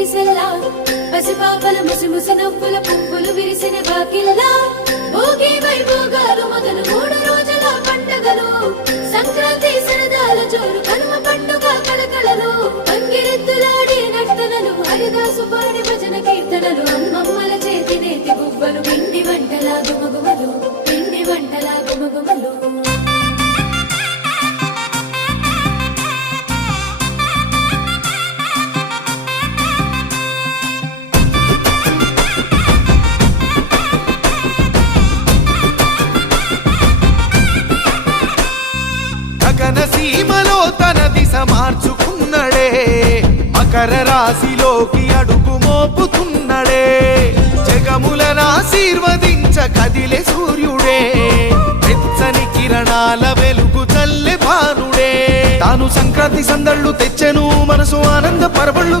మెరిసెల్లా పసిపాపల ముసిముసి నవ్వుల పువ్వులు విరిసిన వాకిల్లా భోగి వైభోగాలు మొదలు 3 రోజుల పండగలు సంక్రాంతి సరదాల జోరు కనుమ పండుగ కళకళలు పంగిరెద్దులాడి నర్తనలు హరిదాసు పాడి భజన కీర్తనలు అమ్మమ్మల చేతి నేతి బువ్వలు పిండి వంటల గుమగుమలు పిండి వంటల గుమగుమలు సీమలో తన దిశ మార్చుకున్నడే మకర రాశిలోకి అడుగు మోపుతున్నడే జగములను ఆశీర్వదించ కదిలే సూర్యుడే వెచ్చని కిరణాల వెలుగు చల్లె భానుడే తాను సంక్రాంతి సందళ్ళు తెచ్చెను మనసు ఆనంద పరవళ్ళు